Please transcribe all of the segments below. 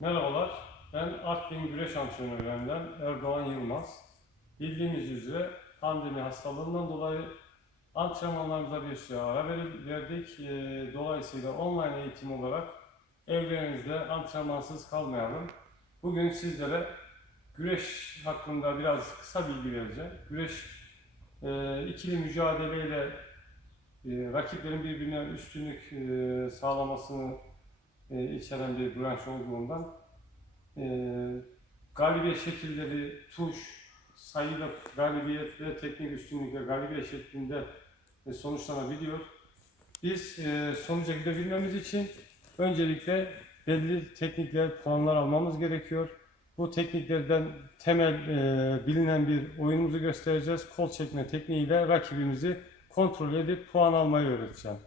Merhabalar, ben Artvin Güreş Antrenörlerinden Erdoğan Yılmaz. Bildiğimiz üzere pandemi hastalığından dolayı antrenmanlarımıza bir süre ara ver- verdik. Ee, Dolayısıyla online eğitim olarak evlerinizde antrenmansız kalmayalım. Bugün sizlere güreş hakkında biraz kısa bilgi vereceğim. Güreş e, ikili mücadeleyle e, rakiplerin birbirine üstünlük e, sağlamasını e, içeren bir branş olduğundan e, galibiyet şekilleri, tuş, sayıyla galibiyet ve teknik üstünlükle galibiyet şeklinde e, sonuçlanabiliyor. Biz e, sonuca gidebilmemiz için öncelikle belli teknikler, puanlar almamız gerekiyor. Bu tekniklerden temel e, bilinen bir oyunumuzu göstereceğiz. Kol çekme tekniğiyle rakibimizi kontrol edip puan almayı öğreteceğim.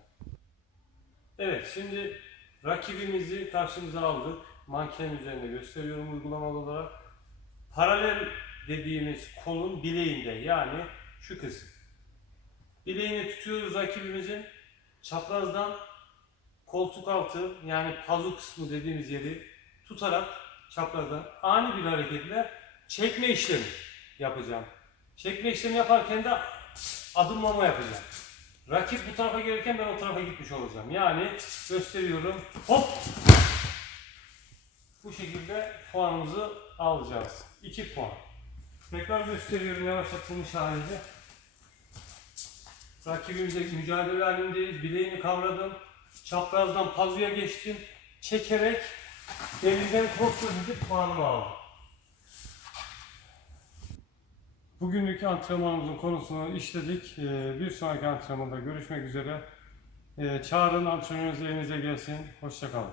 Evet, şimdi rakibimizi karşımıza aldık. Manken üzerinde gösteriyorum uygulamalı olarak. Paralel dediğimiz kolun bileğinde yani şu kısım. Bileğini tutuyoruz rakibimizin. Çaprazdan koltuk altı yani pazu kısmı dediğimiz yeri tutarak çaprazdan ani bir hareketle çekme işlemi yapacağım. Çekme işlemi yaparken de adımlama yapacağım. Rakip bu tarafa gelirken ben o tarafa gitmiş olacağım. Yani gösteriyorum. Hop! Bu şekilde puanımızı alacağız. 2 puan. Tekrar gösteriyorum yavaşlatılmış halinde. Rakibimizle mücadele halindeyiz. Bileğini kavradım. Çaprazdan pazuya geçtim. Çekerek elinden kontrol edip puanımı aldım. Bugünlük antrenmanımızın konusunu işledik. Ee, Bir sonraki antrenmanda görüşmek üzere. Ee, Çağırın antrenörünüz elinize gelsin. Hoşçakalın.